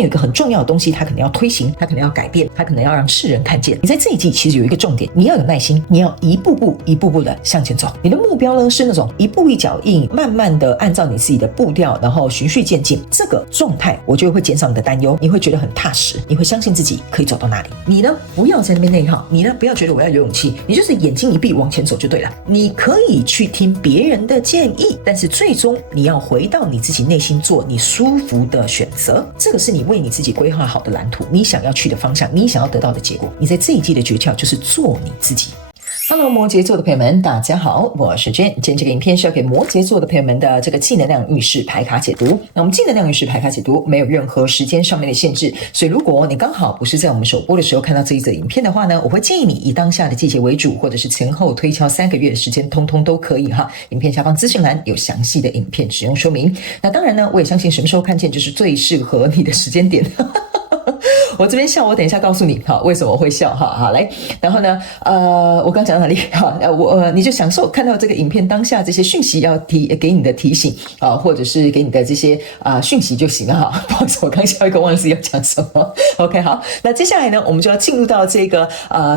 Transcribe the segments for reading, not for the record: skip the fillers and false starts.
有一个很重要的东西，它可能要推行，它可能要改变，它可能要让世人看见。你在这一季其实有一个重点，你要有耐心，你要一步步的向前走。你的目标呢是那种一步一脚印，慢慢的按照你自己的步调，然后循序渐进。这个状态，我觉得会减少你的担忧，你会觉得很踏实，你会相信自己可以走到哪里。你呢，不要在那边内耗，你呢，不要觉得我要有勇气，你就是眼睛一闭往前走就对了。你可以去听别人的建议，但是最终你要回到你自己内心做你舒服的选择，这个是你为你自己规划好的蓝图，你想要去的方向，你想要得到的结果。你在这一季的诀窍就是做你自己。Hello， 摩羯座的朋友们，大家好，我是 Jane。今天这个影片是要给摩羯座的朋友们的这个纪能量运势牌卡解读。那我们纪能量运势牌卡解读没有任何时间上面的限制，所以如果你刚好不是在我们首播的时候看到这一则影片的话呢，我会建议你以当下的季节为主，或者是前后推敲3个月的时间，通通都可以哈。影片下方资讯栏有详细的影片使用说明。那当然呢，我也相信什么时候看见就是最适合你的时间点。我这边笑，我等一下告诉你好为什么我会笑哈。好来，然后呢我刚讲到哪里？好，你就享受看到这个影片当下这些讯息要给你的提醒啊，或者是给你的这些讯息就行了哈。不好意思，我刚笑一个忘记要讲什么。OK， 好，那接下来呢，我们就要进入到这个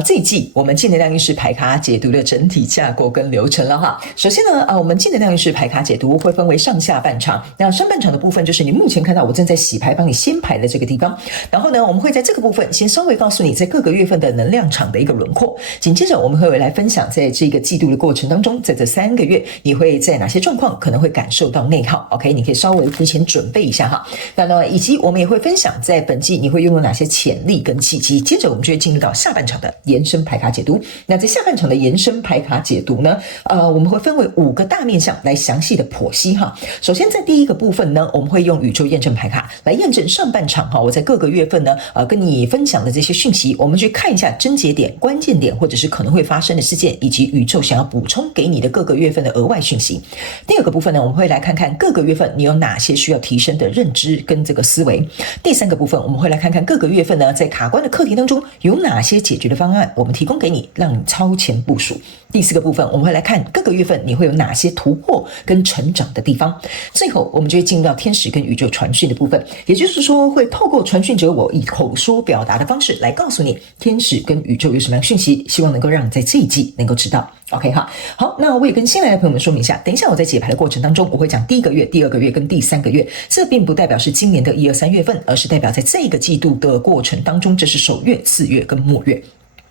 这一季我们纪能量运势牌卡解读的整体架构跟流程了哈。首先呢我们纪能量运势牌卡解读会分为上下半场，那上半场的部分就是你目前看到我正在洗牌帮你掀牌的这个地方，然后呢我们会在这个部分先稍微告诉你在各个月份的能量场的一个轮廓，紧接着我们会来分享在这个季度的过程当中，在这3个月你会在哪些状况可能会感受到内耗 OK， 你可以稍微提前准备一下哈。那么以及我们也会分享在本季你会拥有哪些潜力跟契机，接着我们就会进入到下半场的延伸牌卡解读。那在下半场的延伸牌卡解读呢我们会分为5个大面向来详细的剖析哈。首先在第一个部分呢，我们会用宇宙验证牌卡来验证上半场哈，我在各个月份呢跟你分享的这些讯息，我们去看一下症结点、关键点，或者是可能会发生的事件，以及宇宙想要补充给你的各个月份的额外讯息。第二个部分呢，我们会来看看各个月份你有哪些需要提升的认知跟这个思维。第3个部分，我们会来看看各个月份呢在卡关的课题当中有哪些解决的方案，我们提供给你，让你超前部署。第4个部分，我们会来看各个月份你会有哪些突破跟成长的地方。最后，我们就会进入到天使跟宇宙传讯的部分，也就是说，会透过传讯者我以口说表达的方式来告诉你天使跟宇宙有什么样的讯息，希望能够让你在这一季能够知道。OK 哈，好，那我也跟新来的朋友们说明一下，等一下我在解牌的过程当中，我会讲第1个月、第2个月跟第3个月，这并不代表是今年的1、2、3月份，而是代表在这个季度的过程当中，这是首月、次月跟末月。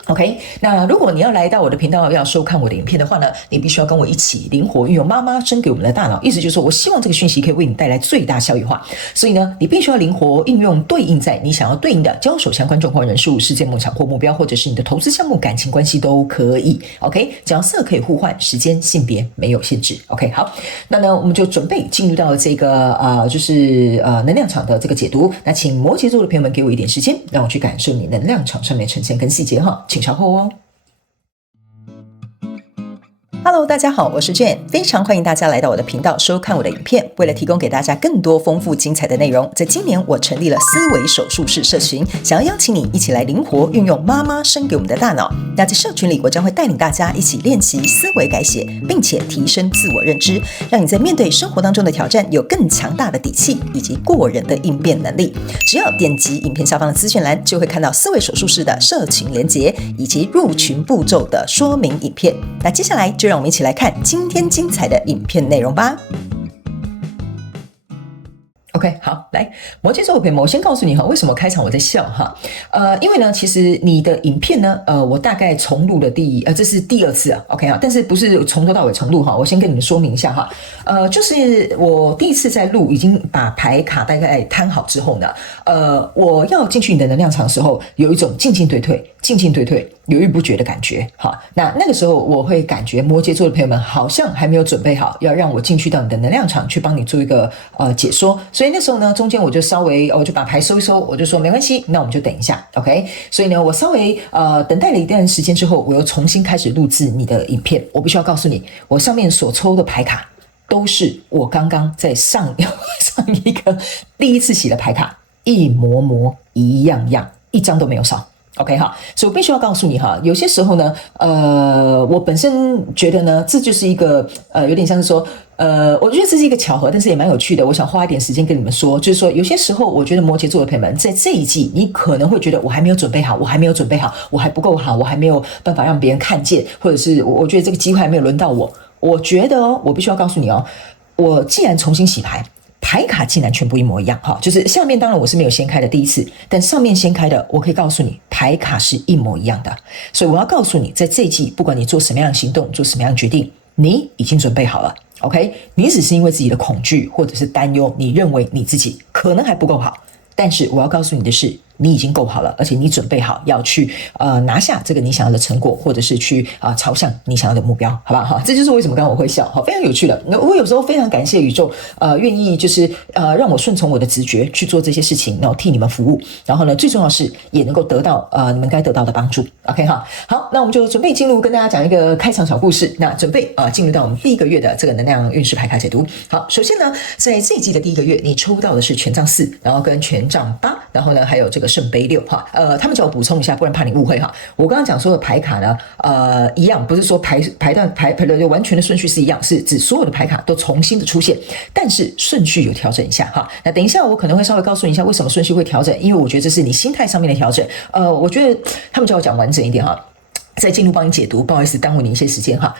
OK， 那如果你要来到我的频道要收看我的影片的话呢，你必须要跟我一起灵活运用妈妈生给我们的大脑，意思就是说我希望这个讯息可以为你带来最大效益化，所以呢你必须要灵活应用对应在你想要对应的交手相关状况、人数、事件、梦想或目标，或者是你的投资项目、感情关系都可以。 OK， 角色可以互换，时间性别没有限制。 OK， 好，那呢我们就准备进入到这个就是能量场的这个解读。那请摩羯座的朋友们给我一点时间，让我去感受你能量场上面呈现跟细节哈，请稍后哦。Hello， 大家好，我是 Jane， 非常欢迎大家来到我的频道收看我的影片。为了提供给大家更多丰富精彩的内容，在今年我成立了思维手术室社群，想要邀请你一起来灵活运用妈妈生给我们的大脑。那在社群里，我将会带领大家一起练习思维改写，并且提升自我认知，让你在面对生活当中的挑战有更强大的底气以及过人的应变能力。只要点击影片下方的资讯栏，就会看到思维手术室的社群连结以及入群步骤的说明影片。那接下来就让我们一起来看今天精彩的影片内容吧。OK， 好，来，摩羯座的朋友们，我先告诉你哈，为什么开场我在笑哈？因为呢，其实你的影片呢，我大概重录了这是第2次啊 ，OK 哈，但是不是从头到尾重录哈，我先跟你们说明一下哈，就是我第1次在录，已经把牌卡大概摊好之后呢，我要进去你的能量场的时候，有一种进进退退、犹豫不决的感觉。好，那个时候我会感觉摩羯座的朋友们好像还没有准备好，要让我进去到你的能量场去帮你做一个解说。所以那时候呢，中间我就稍微我就把牌收一收，我就说没关系，那我们就等一下 OK。 所以呢我稍微等待了一段时间之后，我又重新开始录制你的影片。我必须要告诉你，我上面所抽的牌卡都是我刚刚在上一个第1次洗的牌卡，一模一样，一张都没有少。OK 哈，所以我必须要告诉你哈，有些时候呢，我本身觉得呢，这就是一个有点像是说，我觉得这是一个巧合，但是也蛮有趣的。我想花一点时间跟你们说，就是说有些时候，我觉得摩羯座的朋友们在这一季，你可能会觉得我还没有准备好，我还没有准备好，我还不够好，我还没有办法让别人看见，或者是我觉得这个机会还没有轮到我。我觉得我必须要告诉你我既然重新洗牌卡竟然全部一模一样哈，就是下面当然我是没有掀开的第一次，但上面掀开的，我可以告诉你牌卡是一模一样的。所以我要告诉你，在这一季，不管你做什么样的行动，做什么样的决定，你已经准备好了。OK， 你只是因为自己的恐惧或者是担忧，你认为你自己可能还不够好，但是我要告诉你的是，你已经够好了，而且你准备好要去拿下这个你想要的成果，或者是去朝向你想要的目标，好不好？这就是为什么刚刚我会笑，非常有趣的。我有时候非常感谢宇宙，愿意就是让我顺从我的直觉去做这些事情，然后替你们服务。然后呢，最重要的是也能够得到你们该得到的帮助。OK 哈，好，那我们就准备进入跟大家讲一个开场小故事。那准备进入到我们第一个月的这个能量运势牌卡解读。好，首先呢，在这一季的第一个月，你抽到的是权杖4，然后跟权杖8，然后呢还有这个圣杯6哈。他们叫我补充一下，不然怕你误会哈。我刚刚讲说的牌卡呢，一样，不是说排的完全的顺序是一样，是指所有的牌卡都重新的出现，但是顺序有调整一下哈。那等一下我可能会稍微告诉你一下为什么顺序会调整，因为我觉得这是你心态上面的调整。我觉得他们叫我讲完整一点哈，再进入帮你解读，不好意思耽误你一些时间哈。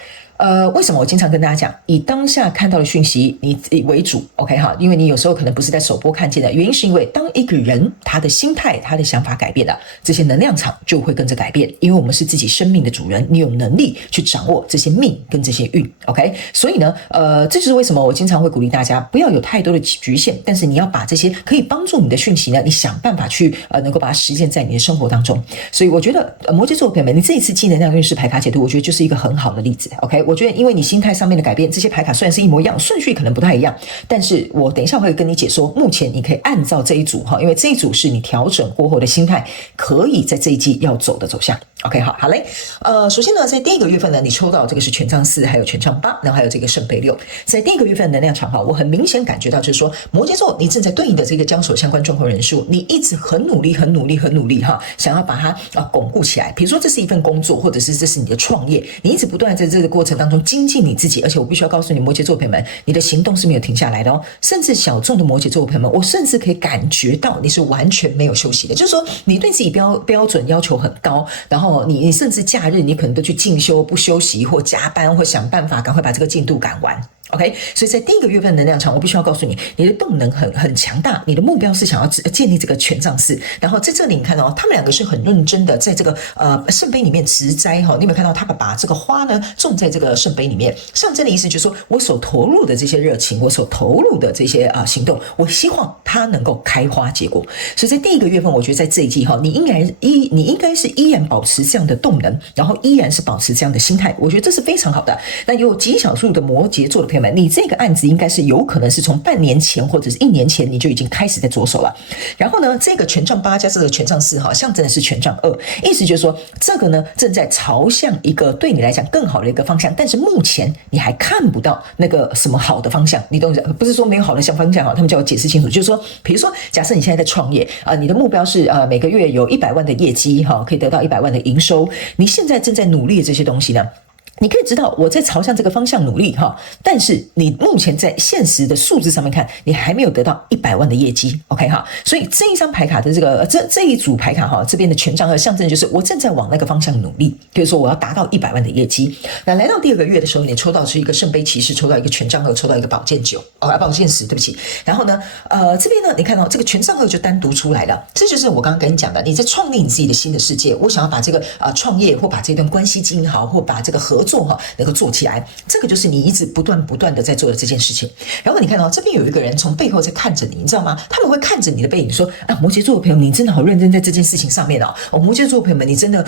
为什么我经常跟大家讲，以当下看到的讯息你为主 ，OK 哈？因为你有时候可能不是在首播看见的，原因是因为当一个人他的心态、他的想法改变了，这些能量场就会跟着改变。因为我们是自己生命的主人，你有能力去掌握这些命跟这些运 ，OK？ 所以呢，这就是为什么我经常会鼓励大家不要有太多的局限，但是你要把这些可以帮助你的讯息呢，你想办法去能够把它实践在你的生活当中。所以我觉得摩羯座的朋友们，你这一次技能量运势牌卡解读，我觉得就是一个很好的例子 ，OK？我觉得因为你心态上面的改变，这些牌卡虽然是一模一样，顺序可能不太一样，但是我等一下会跟你解说，目前你可以按照这一组哈，因为这一组是你调整过后的心态，可以在这一季要走的走向。OK， 好嘞。首先呢，在第一个月份呢，你抽到这个是权杖4，还有权杖8，然后还有这个圣杯6。在第一个月份的能量场哈，我很明显感觉到就是说，摩羯座你正在对应的这个交手相关状况人数，你一直很努力哈，想要把它巩固起来。比如说这是一份工作，或者是这是你的创业，你一直不断在这个过程当中精进你自己，而且我必须要告诉你，摩羯座朋友们，你的行动是没有停下来的哦。甚至小众的摩羯座朋友们，我甚至可以感觉到你是完全没有休息的，就是说你对自己标准要求很高，然后你甚至假日你可能都去进修不休息，或加班，或想办法赶快把这个进度赶完。OK， 所以在第一个月份的能量场，我必须要告诉你，你的动能很强大，你的目标是想要建立这个权杖4，然后在这里你看他们两个是很认真的在这个圣杯里面植栽哈，你有没有看到他把这个花呢种在这个圣杯里面，象征的意思就是说我所投入的这些热情，我所投入的这些行动，我希望它能够开花结果。所以在第一个月份，我觉得在这一季哈，你应该是依然保持这样的动能，然后依然是保持这样的心态，我觉得这是非常好的。那有极少数的摩羯座的朋友们，你这个案子应该是有可能是从半年前或者是1年前你就已经开始在着手了。然后呢，这个权杖8加这个权杖4哈，象征的是权杖2，意思就是说这个呢正在朝向一个对你来讲更好的一个方向，但是目前你还看不到那个什么好的方向，你懂我意思？不是说没有好的方向哈，他们叫我解释清楚，就是说，比如说假设你现在在创业你的目标是每个月有100万的业绩哈，可以得到100万的营收，你现在正在努力的这些东西呢，你可以知道我在朝向这个方向努力哈，但是你目前在现实的数字上面看，你还没有得到100万的业绩 ，OK 哈，所以这一张牌卡的这一组牌卡哈，这边的权杖2象征就是我正在往那个方向努力，比如说我要达到100万的业绩。那来到第2个月的时候，你抽到的是一个圣杯骑士，抽到一个权杖2，抽到一个宝剑9，宝剑10，对不起。然后呢，这边呢，你看到这个权杖2就单独出来了，这就是我刚刚跟你讲的，你在创立你自己的新的世界。我想要把这个创业或把这段关系经营好，或把这个合作能够做起来，这个就是你一直不断的在做的这件事情。然后你看到这边有一个人从背后在看着你，你知道吗？他们会看着你的背影说摩羯座的朋友，你真的好认真在这件事情上面摩羯座的朋友们，你真的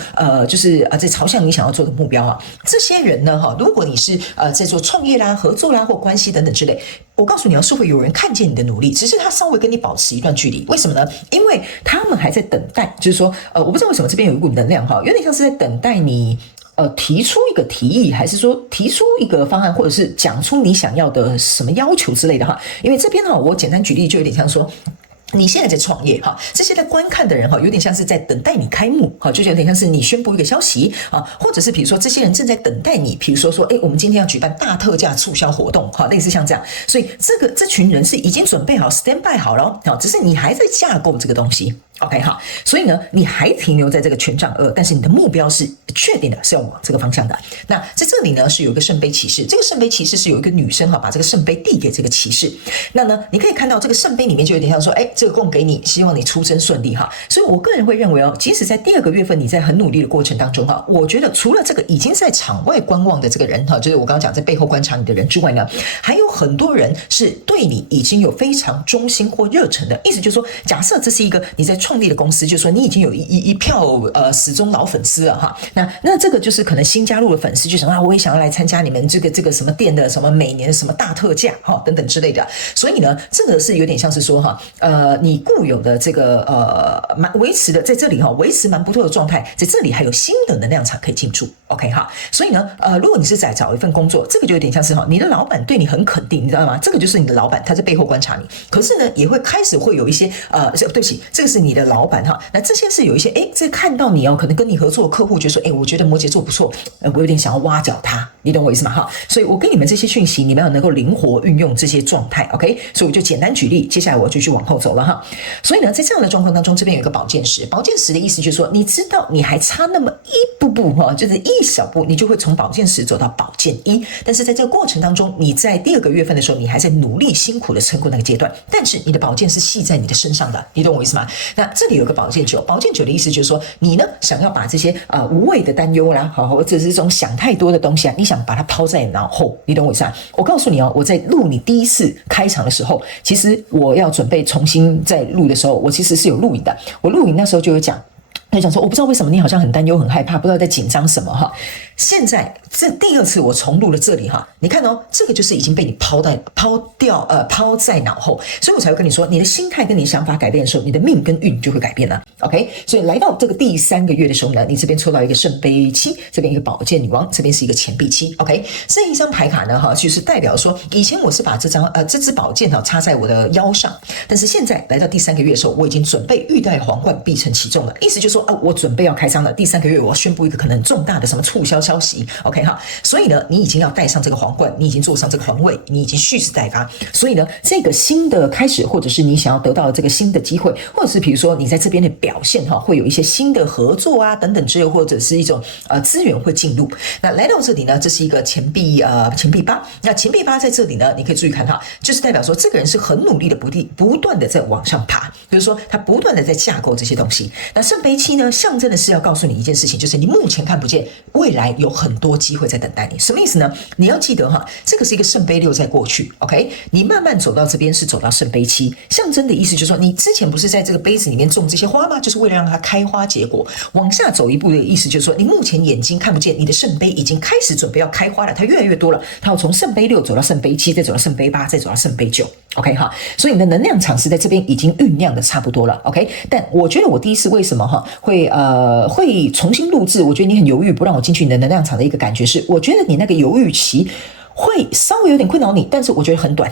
就是在朝向你想要做的目标这些人呢如果你是在做创业啦、合作啦或关系等等之类，我告诉你是会有人看见你的努力，只是他稍微跟你保持一段距离。为什么呢？因为他们还在等待，就是说我不知道为什么这边有一股能量有点像是在等待你提出一个提议，还是说提出一个方案，或者是讲出你想要的什么要求之类的因为这边我简单举例就有点像说，你现在在创业哈，这些在观看的人哈，有点像是在等待你开幕哈，就是有点像是你宣布一个消息啊，或者是比如说这些人正在等待你，比如说我们今天要举办大特价促销活动哈，类似像这样，所以这群人是已经准备好 stand by 好了，好，只是你还在架构这个东西。OK 好，所以呢，你还停留在这个权杖2，但是你的目标是确定的，是要往这个方向的。那在这里呢，是有一个圣杯骑士，这个圣杯骑士是有一个女生哈，把这个圣杯递给这个骑士。那呢，你可以看到这个圣杯里面就有点像说，这个供给你，希望你出征顺利哈。所以我个人会认为即使在第2个月份你在很努力的过程当中哈，我觉得除了这个已经在场外观望的这个人哈，就是我刚刚讲在背后观察你的人之外呢，还有很多人是对你已经有非常忠心或热忱的。意思就是说，假设这是一个你在创立的公司，就是说你已经有一票死忠老粉丝了哈，那这个就是可能新加入的粉丝就想我也想要来参加你们这个什么店的什么每年的什么大特价哈等等之类的，所以呢，这个是有点像是说哈你固有的这个维持的在这里哈维持蛮不错的状态，在这里还有新的能量场可以进驻 ，OK 哈，所以呢如果你是在找一份工作，这个就有点像是你的老板对你很肯定，你知道吗？这个就是你的老板他在背后观察你，可是呢也会开始会有一些对不起，这个是你的老板。那这些是有一些这看到你可能跟你合作的客户就说我觉得摩羯座不错，我有点想要挖角他，你懂我意思吗？哈，所以我给你们这些讯息，你们要能够灵活运用这些状态 ，OK？ 所以我就简单举例，接下来我就去往后走了哈。所以呢，在这样的状况当中，这边有一个宝剑十，宝剑十的意思就是说，你知道你还差那么一步步就是一小步，你就会从宝剑十走到宝剑1。但是在这个过程当中，你在第2个月份的时候，你还在努力辛苦的撑过那个阶段，但是你的宝剑是系在你的身上的，你懂我意思吗？那这里有个宝剑9，宝剑9的意思就是说，你呢想要把这些无谓的担忧啦，或者是这种想太多的东西你想把它抛在脑后，你懂我意思吗？我告诉你我在录你第一次开场的时候，其实我要准备重新再录的时候，我其实是有录影的，我录影那时候就有讲。他讲说，我不知道为什么你好像很担忧、很害怕，不知道在紧张什么哈。现在这第2次我重录了这里哈，你看这个就是已经被你抛在脑后，所以我才会跟你说，你的心态跟你的想法改变的时候，你的命跟运就会改变了。OK， 所以来到这个第3个月的时候呢，你这边抽到一个圣杯7，这边一个宝剑女王，这边是一个钱币7。OK， 这一张牌卡呢就是代表说，以前我是把这支宝剑插在我的腰上，但是现在来到第3个月的时候，我已经准备欲戴皇冠，必承其重了。意思就是说我准备要开张了，第3个月我要宣布一个可能重大的什么促销消息 ，OK 哈，所以呢，你已经要戴上这个皇冠，你已经坐上这个皇位，你已经蓄势待发，所以呢，这个新的开始，或者是你想要得到的这个新的机会，或者是比如说你在这边的表现会有一些新的合作等等之类，或者是一种资源会进入。那来到这里呢，这是一个钱币8，那钱币8在这里呢，你可以注意看就是代表说这个人是很努力的不断的在往上爬，就是说他不断的在架构这些东西。那圣杯7呢，象征的是要告诉你一件事情，就是你目前看不见，未来有很多机会在等待你。什么意思呢？你要记得这个是一个圣杯6在过去 ，OK？ 你慢慢走到这边是走到圣杯7，象征的意思就是说，你之前不是在这个杯子里面种这些花吗？就是为了让它开花结果。往下走一步的意思就是说，你目前眼睛看不见，你的圣杯已经开始准备要开花了，它越来越多了，它要从圣杯6走到圣杯7，再走到圣杯8，再走到圣杯9。OK 哈，所以你的能量场是在这边已经酝酿的差不多了 ，OK？ 但我觉得我第一次为什么会重新录制？我觉得你很犹豫，不让我进去你的能量场的一个感觉是，我觉得你那个犹豫期会稍微有点困扰你，但是我觉得很短。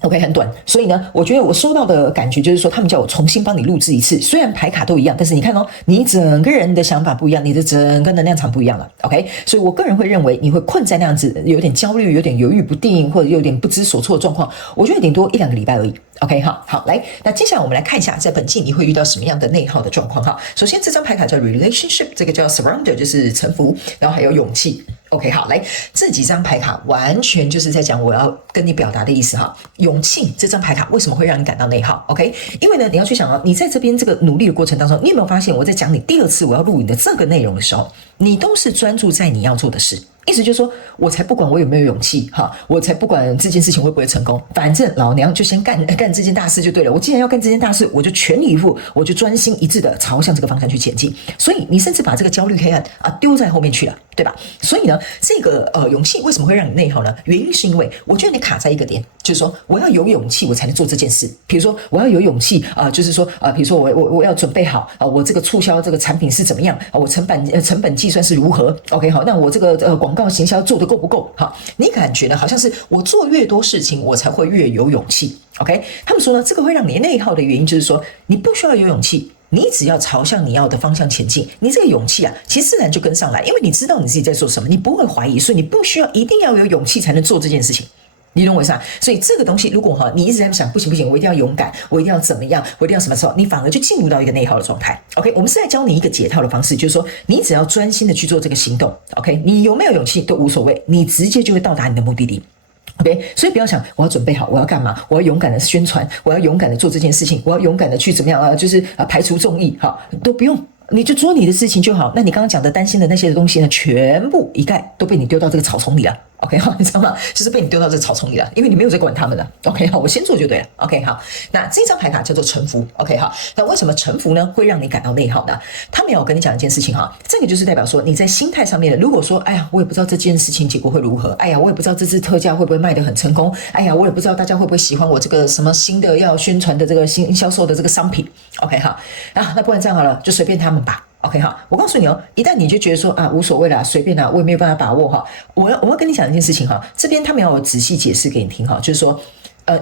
OK， 很短，所以呢，我觉得我收到的感觉就是说，他们叫我重新帮你录制一次，虽然牌卡都一样，但是你看你整个人的想法不一样，你的整个能量场不一样了 ，OK， 所以我个人会认为你会困在那样子，有点焦虑、有点犹豫不定，或者有点不知所措的状况，我觉得顶多1-2个礼拜而已 ，OK 好，来，那接下来我们来看一下，在本季你会遇到什么样的内耗的状况哈。首先，这张牌卡叫 Relationship， 这个叫 Surrender， 就是臣服，然后还有勇气。OK， 好，来，这几张牌卡完全就是在讲我要跟你表达的意思勇气这张牌卡为什么会让你感到内耗 ？OK， 因为呢，你要去想你在这边这个努力的过程当中，你有没有发现我在讲你第2次我要录影的这个内容的时候，你都是专注在你要做的事。意思就是说，我才不管我有没有勇气我才不管这件事情会不会成功，反正老娘就先干这件大事就对了。我既然要干这件大事，我就全力以赴，我就专心一致的朝向这个方向去前进。所以你甚至把这个焦虑黑暗丢在后面去了，对吧？所以呢，这个勇气为什么会让你内耗呢？原因是因为我觉得你卡在一个点，就是说我要有勇气我才能做这件事。比如说我要有勇气就是说比如说我要准备好我这个促销这个产品是怎么样我成本计算是如何 ？OK， 好，那我这个广告行销做得够不够？好，你感觉呢，好像是我做越多事情，我才会越有勇气。OK， 他们说呢，这个会让你内耗的原因就是说，你不需要有勇气。你只要朝向你要的方向前进，你这个勇气啊，其实自然就跟上来，因为你知道你自己在做什么，你不会怀疑，所以你不需要一定要有勇气才能做这件事情。你懂我意思啊？所以这个东西，如果你一直在想不行，我一定要勇敢，我一定要怎么样，我一定要什么时候，你反而就进入到一个内耗的状态。OK， 我们是在教你一个解套的方式，就是说你只要专心的去做这个行动。OK， 你有没有勇气都无所谓，你直接就会到达你的目的地。OK， 所以不要想我要准备好，我要干嘛？我要勇敢的宣传，我要勇敢的做这件事情，我要勇敢的去怎么样就是排除众议，好，都不用。你就做你的事情就好。那你刚刚讲的担心的那些东西呢，全部一概都被你丢到这个草丛里了。OK 好，你知道吗？就是被你丢到这个草丛里了，因为你没有在管他们了。OK 好，我先做就对了。OK 好，那这张牌卡叫做臣服。OK 好，那为什么臣服呢会让你感到内耗呢？他没有跟你讲一件事情哈，这个就是代表说你在心态上面的。如果说，哎呀，我也不知道这件事情结果会如何，哎呀，我也不知道这次特价会不会卖得很成功，哎呀，我也不知道大家会不会喜欢我这个什么新的要宣传的这个新销售的这个商品。OK 好，那不然这样好了，就随便他们吧。OK 好，我告诉你哦，一旦你就觉得说无所谓啦，随便啦，我也没有办法把握哈。我要跟你讲一件事情哈，这边他们要我仔细解释给你听哈，就是说，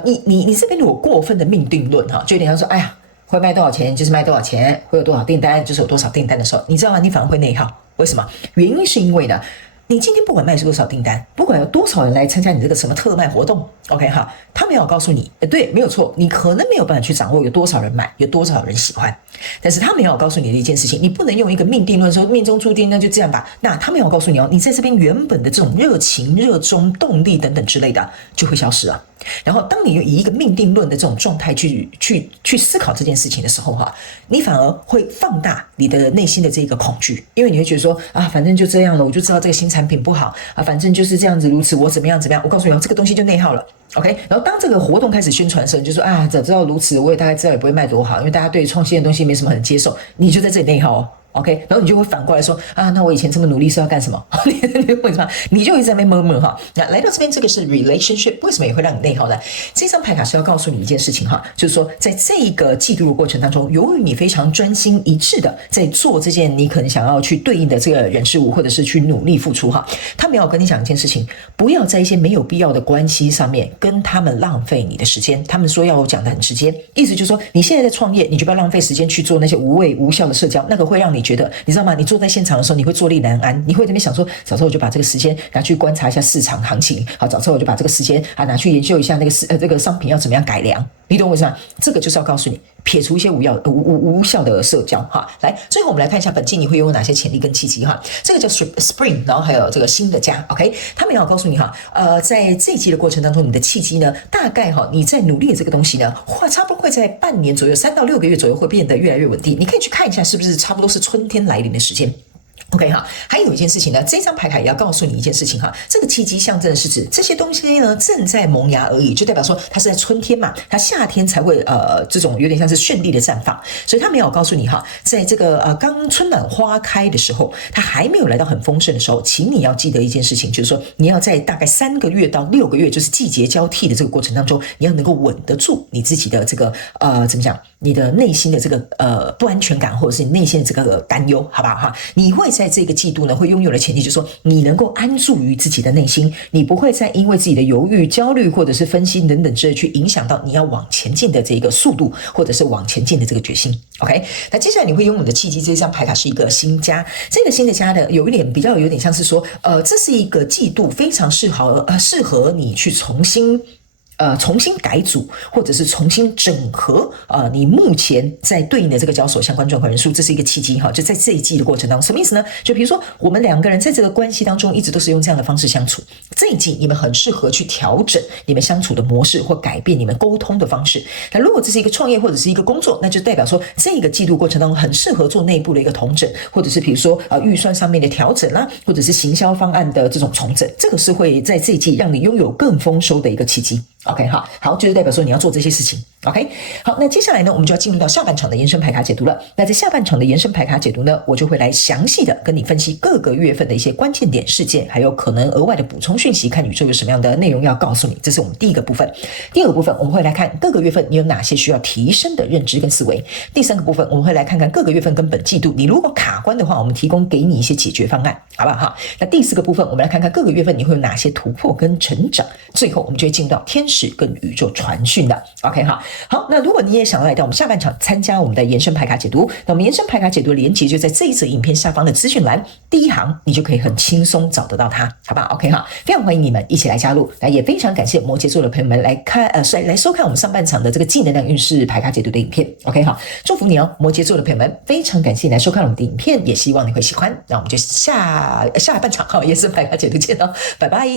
你这边如果过分的命定论哈，就有点像说，哎呀，会卖多少钱就是卖多少钱，会有多少订单就是有多少订单的时候，你知道吗？你反而会内耗，为什么？原因是因为呢，你今天不管卖出多少订单，不管有多少人来参加你这个什么特卖活动 ，OK 哈，他没有告诉你，对，没有错，你可能没有办法去掌握有多少人买，有多少人喜欢，但是他没有告诉你的一件事情，你不能用一个命定论说命中注定那就这样吧，那他没有告诉你哦，你在这边原本的这种热情、热衷、动力等等之类的就会消失啊。然后，当你以一个命定论的这种状态去思考这件事情的时候哈，你反而会放大你的内心的这个恐惧，因为你会觉得说反正就这样了，我就知道这个新产品不好反正就是这样子如此，我怎么样怎么样，我告诉你这个东西就内耗了。OK， 然后当这个活动开始宣传的时候，你就说早知道如此，我也大概知道也不会卖多好，因为大家对创新的东西没什么很接受，你就在这里内耗哦。OK， 然后你就会反过来说那我以前这么努力是要干什么？你懂我意思吗？你就一直在那边闷闷哈。那来到这边，这个是 relationship， 为什么也会让你内耗呢？这张牌卡是要告诉你一件事情哈，就是说在这个季度的过程当中，由于你非常专心一致的在做这件你可能想要去对应的这个人事物，或者是去努力付出哈，他们要跟你讲一件事情，不要在一些没有必要的关系上面跟他们浪费你的时间。他们说要我讲的很直接，意思就是说你现在在创业，你就不要浪费时间去做那些无谓无效的社交，那个会让你觉得，你知道吗？你坐在现场的时候，你会坐立难安，你会在那边想说，早知道我就把这个时间拿去观察一下市场行情，好，早知道我就把这个时间拿去研究一下这个商品要怎么样改良。你懂我意思吗？这个就是要告诉你，撇除一些无效的社交哈。来，最后我们来看一下本季你会拥有哪些潜力跟契机哈。这个叫 Spring， 然后还有这个新的家 ，OK， 他们要告诉你哈，在这一季的过程当中，你的契机呢，大概你在努力的这个东西呢，差不多会在半年左右，3到6个月左右会变得越来越稳定。你可以去看一下，是不是差不多是春天来临的时间。OK 哈，还有一件事情呢，这张牌卡也要告诉你一件事情哈，这个契机象征的是指这些东西呢正在萌芽而已，就代表说它是在春天嘛，它夏天才会这种有点像是绚丽的绽放，所以它没有告诉你哈，在这个刚春暖花开的时候，它还没有来到很丰盛的时候，请你要记得一件事情，就是说你要在大概3个月到6个月，就是季节交替的这个过程当中，你要能够稳得住你自己的这个怎么讲，你的内心的这个不安全感，或者是你内心的这个担忧，好不好哈？你会在这个季度呢，会拥有的前提就是说，你能够安住于自己的内心，你不会再因为自己的犹豫、焦虑或者是分析等等之类去影响到你要往前进的这个速度，或者是往前进的这个决心。OK， 那接下来你会拥有的契机，这张牌卡是一个新家，这个新的家呢，有点像是说，这是一个季度非常适合你去重新改组，或者是重新整合你目前在对应的这个交所相关状况人数，这是一个契机哈。就在这一季的过程当中，什么意思呢？就比如说我们2个人在这个关系当中一直都是用这样的方式相处，这一季你们很适合去调整你们相处的模式，或改变你们沟通的方式。那如果这是一个创业或者是一个工作，那就代表说这个季度过程当中很适合做内部的一个统整，或者是比如说预算上面的调整啦，或者是行销方案的这种重整，这个是会在这一季让你拥有更丰收的一个契机。OK 好，就是代表说你要做这些事情。OK， 好，那接下来呢，我们就要进入到下半场的延伸牌卡解读了。那在下半场的延伸牌卡解读呢，我就会来详细的跟你分析各个月份的一些关键点事件，还有可能额外的补充讯息，看宇宙有什么样的内容要告诉你。这是我们第一个部分。第二个部分，我们会来看各个月份你有哪些需要提升的认知跟思维。第三个部分，我们会来看看各个月份跟本季度，你如果卡关的话，我们提供给你一些解决方案，好不好哈？那第四个部分，我们来看看各个月份你会有哪些突破跟成长。最后，我们就会进入到天使跟宇宙传讯的。OK 哈。好，那如果你也想要来到我们下半场参加我们的延伸牌卡解读，那我们延伸牌卡解读的连结就在这一则影片下方的资讯栏第一行，你就可以很轻松找得到它，好不好 ？OK 哈，非常欢迎你们一起来加入。那也非常感谢摩羯座的朋友们来收看我们上半场的这个正能量运势牌卡解读的影片。OK 哈，祝福你哦，摩羯座的朋友们，非常感谢你来收看我们的影片，也希望你会喜欢。那我们就下半场延伸牌卡解读见哦，拜拜。